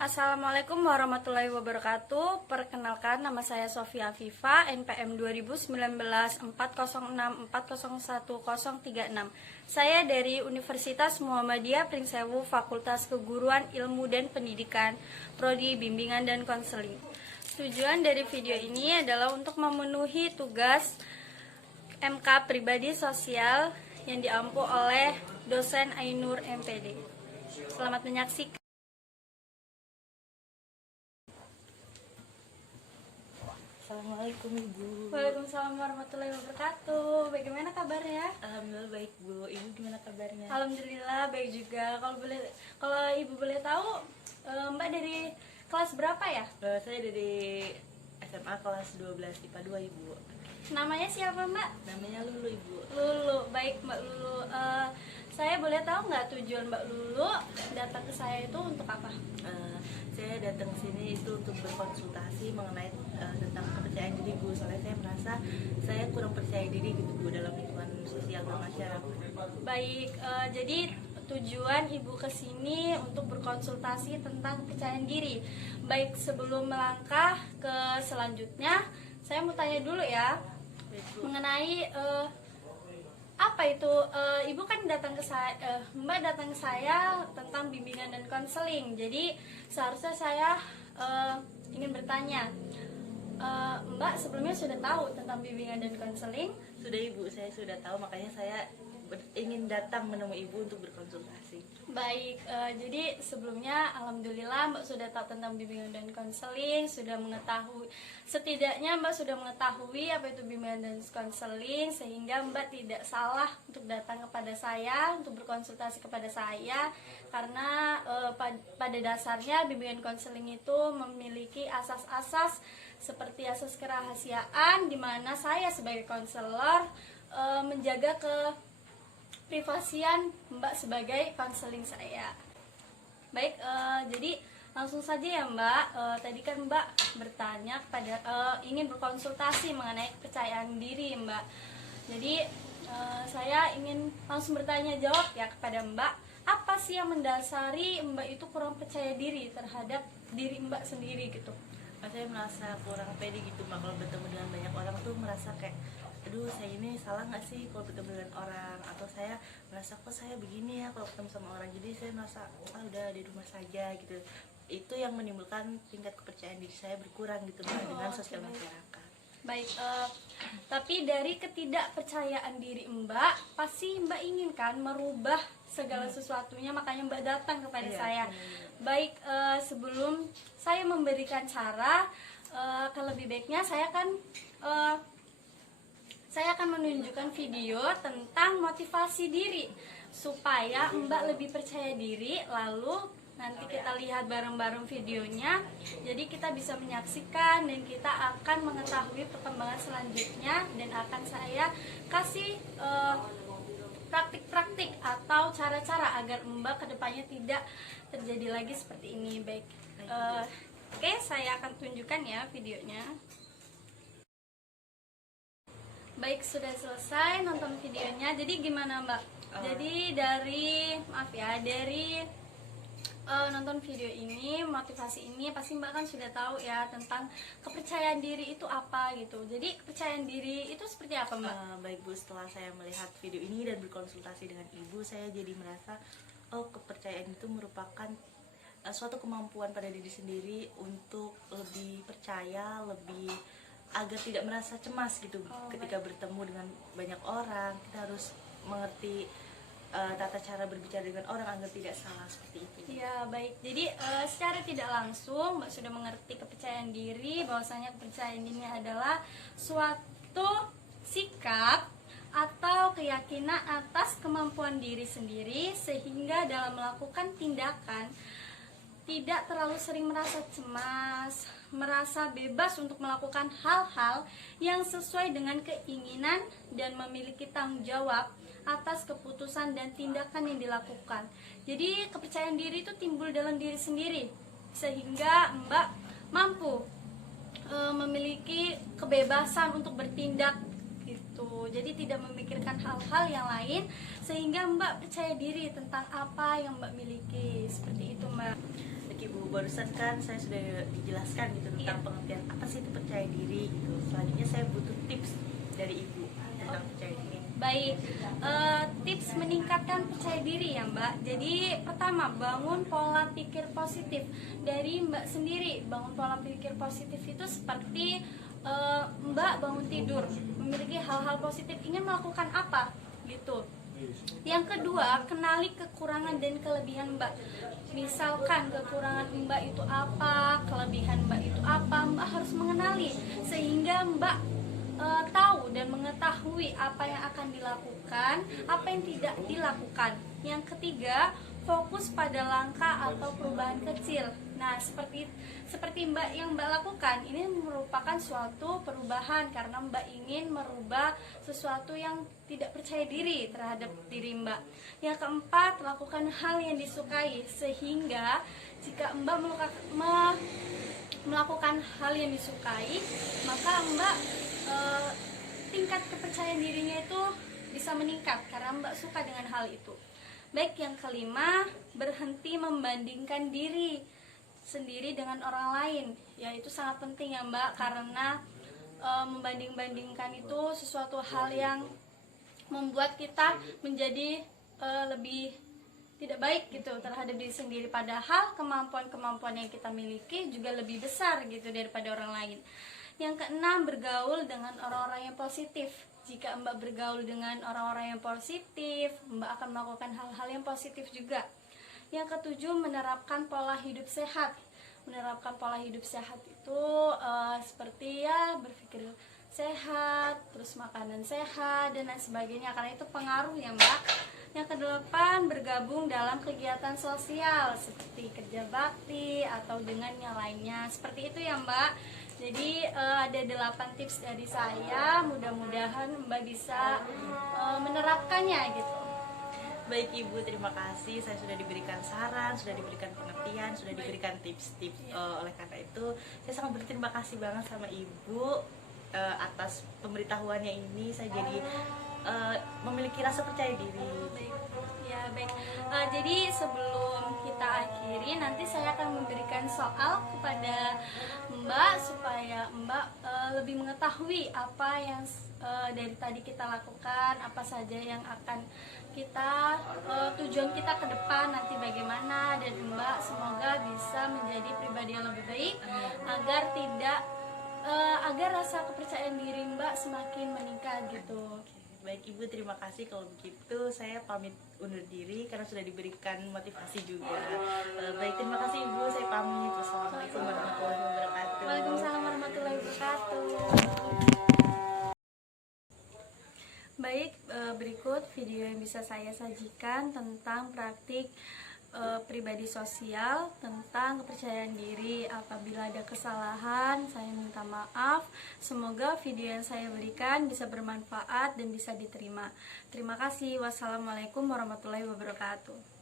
Assalamualaikum warahmatullahi wabarakatuh. Perkenalkan, nama saya Sofia Afifa, NPM 2019 40640136. Saya dari Universitas Muhammadiyah Pringsewu, Fakultas Keguruan Ilmu dan Pendidikan, Prodi Bimbingan dan Konseling. Tujuan dari video ini adalah untuk memenuhi tugas MK Pribadi Sosial yang diampu oleh dosen Ainur MPD. Selamat menyaksikan. Assalamualaikum Ibu. Waalaikumsalam warahmatullahi wabarakatuh. Bagaimana kabarnya? Alhamdulillah baik Bu. Ibu gimana kabarnya? Alhamdulillah baik juga. Kalau Ibu boleh tahu, Mbak dari kelas berapa ya? Saya dari SMA kelas 12 IPA 2 Ibu. Namanya siapa Mbak? Namanya Lulu Ibu. Lulu. Baik Mbak Lulu. Saya boleh tahu nggak tujuan Mbak Lulu datang ke saya itu untuk apa? Saya datang ke sini itu untuk berkonsultasi mengenai tentang kepercayaan diri Bu. Soalnya saya merasa saya kurang percaya diri gitu Bu dalam lingkungan sosial dan masyarakat. Baik, jadi tujuan Ibu kesini untuk berkonsultasi tentang kepercayaan diri. Baik, sebelum melangkah ke selanjutnya, saya mau tanya dulu ya mengenai apa itu Ibu kan datang ke saya, Mbak datang ke saya tentang bimbingan dan konseling. Jadi seharusnya saya ingin bertanya, Mbak sebelumnya sudah tahu tentang bimbingan dan konseling? Sudah Ibu, saya sudah tahu, makanya saya ingin datang menemui Ibu untuk berkonsultasi. Baik, jadi sebelumnya alhamdulillah Mbak sudah tahu tentang bimbingan dan konseling, sudah mengetahui, setidaknya Mbak sudah mengetahui apa itu bimbingan dan konseling, sehingga Mbak tidak salah untuk datang kepada saya, untuk berkonsultasi kepada saya, karena pada dasarnya bimbingan konseling itu memiliki asas-asas seperti asas kerahasiaan, di mana saya sebagai konselor menjaga privasian Mbak sebagai konseling saya. Baik, jadi langsung saja ya Mbak. Tadi kan Mbak bertanya kepada ingin berkonsultasi mengenai kepercayaan diri Mbak. Jadi saya ingin langsung bertanya jawab ya kepada Mbak. Apa sih yang mendasari Mbak itu kurang percaya diri terhadap diri Mbak sendiri gitu? Saya merasa kurang pede gitu Mbak, kalau bertemu dengan banyak orang tuh merasa kayak aduh saya ini salah nggak sih kalau bertemu dengan orang, atau saya merasa kok saya begini ya kalau ketemu sama orang, jadi saya merasa udah di rumah saja gitu. Itu yang menimbulkan tingkat kepercayaan diri saya berkurang gitu Mbak, dengan sosial masyarakat. Baik, tapi dari ketidakpercayaan diri Mbak, pasti Mbak inginkan merubah segala sesuatunya, makanya Mbak datang kepada saya. Baik, sebelum saya memberikan cara, lebih baiknya saya akan menunjukkan video tentang motivasi diri supaya Mbak lebih percaya diri. Lalu nanti kita lihat bareng-bareng videonya, jadi kita bisa menyaksikan dan kita akan mengetahui perkembangan selanjutnya, dan akan saya kasih praktik-praktik atau cara-cara agar Mbak kedepannya tidak terjadi lagi seperti ini. Baik, oke, saya akan tunjukkan ya videonya. Baik, sudah selesai nonton videonya. Jadi gimana Mbak? Jadi dari nonton video ini, motivasi ini, pasti Mbak kan sudah tahu ya tentang kepercayaan diri itu apa gitu. Jadi kepercayaan diri itu seperti apa Mbak? Baik Bu, setelah saya melihat video ini dan berkonsultasi dengan Ibu, saya jadi merasa kepercayaan itu merupakan suatu kemampuan pada diri sendiri untuk lebih percaya, lebih agar tidak merasa cemas gitu ketika bertemu dengan banyak orang. Kita harus mengerti tata cara berbicara dengan orang agar tidak salah, seperti itu. Ya baik, jadi secara tidak langsung Mbak sudah mengerti kepercayaan diri, bahwasanya kepercayaan diri adalah suatu sikap atau keyakinan atas kemampuan diri sendiri, sehingga dalam melakukan tindakan tidak terlalu sering merasa cemas, merasa bebas untuk melakukan hal-hal yang sesuai dengan keinginan, dan memiliki tanggung jawab atas keputusan dan tindakan yang dilakukan. Jadi kepercayaan diri itu timbul dalam diri sendiri, sehingga Mbak mampu memiliki kebebasan untuk bertindak gitu. Jadi tidak memikirkan hal-hal yang lain, sehingga Mbak percaya diri tentang apa yang Mbak miliki. Seperti itu Mbak. Baik Ibu, barusan kan saya sudah dijelaskan gitu tentang Iya. pengertian apa sih itu percaya diri gitu. Selanjutnya saya butuh tips dari Ibu tentang percaya diri. Baik, tips meningkatkan percaya diri ya Mbak. Jadi pertama, bangun pola pikir positif dari Mbak sendiri. Bangun pola pikir positif itu seperti Mbak bangun tidur, memiliki hal-hal positif, ingin melakukan apa gitu. Yang kedua, kenali kekurangan dan kelebihan Mbak. Misalkan kekurangan Mbak itu apa, kelebihan Mbak itu apa, Mbak harus mengenali sehingga Mbak tahu dan mengetahui apa yang akan dilakukan, apa yang tidak dilakukan. Yang ketiga, fokus pada langkah atau perubahan kecil. Nah, seperti Mbak yang Mbak lakukan, ini merupakan suatu perubahan karena Mbak ingin merubah sesuatu yang tidak percaya diri terhadap diri Mbak. Yang keempat, lakukan hal yang disukai sehingga jika Mbak melakukan hal yang disukai, maka Mbak tingkat kepercayaan dirinya itu bisa meningkat karena Mbak suka dengan hal itu. Baik, yang kelima, berhenti membandingkan diri sendiri dengan orang lain. Ya, itu sangat penting ya Mbak, karena membanding-bandingkan itu sesuatu hal yang membuat kita menjadi lebih tidak baik gitu terhadap diri sendiri, padahal kemampuan-kemampuan yang kita miliki juga lebih besar gitu daripada orang lain. Yang keenam, bergaul dengan orang-orang yang positif. Jika Mbak bergaul dengan orang-orang yang positif, Mbak akan melakukan hal-hal yang positif juga. Yang ketujuh, menerapkan pola hidup sehat. Menerapkan pola hidup sehat itu seperti ya berpikir sehat, terus makanan sehat dan lain sebagainya, karena itu pengaruh ya Mbak. Yang kedelapan, bergabung dalam kegiatan sosial seperti kerja bakti atau dengan yang lainnya. Seperti itu ya Mbak. Jadi ada 8 tips dari saya, mudah-mudahan Mbak bisa menerapkannya gitu. Baik Ibu, terima kasih. Saya sudah diberikan saran, sudah diberikan pengertian, sudah diberikan tips-tips. Oleh karena itu, saya sangat berterima kasih banget sama Ibu atas pemberitahuannya ini. Saya jadi memiliki rasa percaya diri. Baik, ya baik. Jadi sebelum kita akhiri, nanti saya akan memberikan soal kepada Mbak supaya Mbak lebih mengetahui apa yang dari tadi kita lakukan, apa saja yang akan kita tujuan kita ke depan nanti bagaimana, dan Mbak semoga bisa menjadi pribadi yang lebih baik agar agar rasa kepercayaan diri Mbak semakin meningkat gitu. Baik Ibu, terima kasih. Kalau begitu saya pamit undur diri karena sudah diberikan motivasi juga. Baik, terima kasih Ibu, saya pamit. Wassalamualaikum warahmatullahi wabarakatuh. Waalaikumsalam warahmatullahi wabarakatuh. Baik, berikut video yang bisa saya sajikan tentang praktik pribadi sosial tentang kepercayaan diri. Apabila ada kesalahan, saya minta maaf. Semoga video yang saya berikan bisa bermanfaat dan bisa diterima. Terima kasih. Wassalamualaikum warahmatullahi wabarakatuh.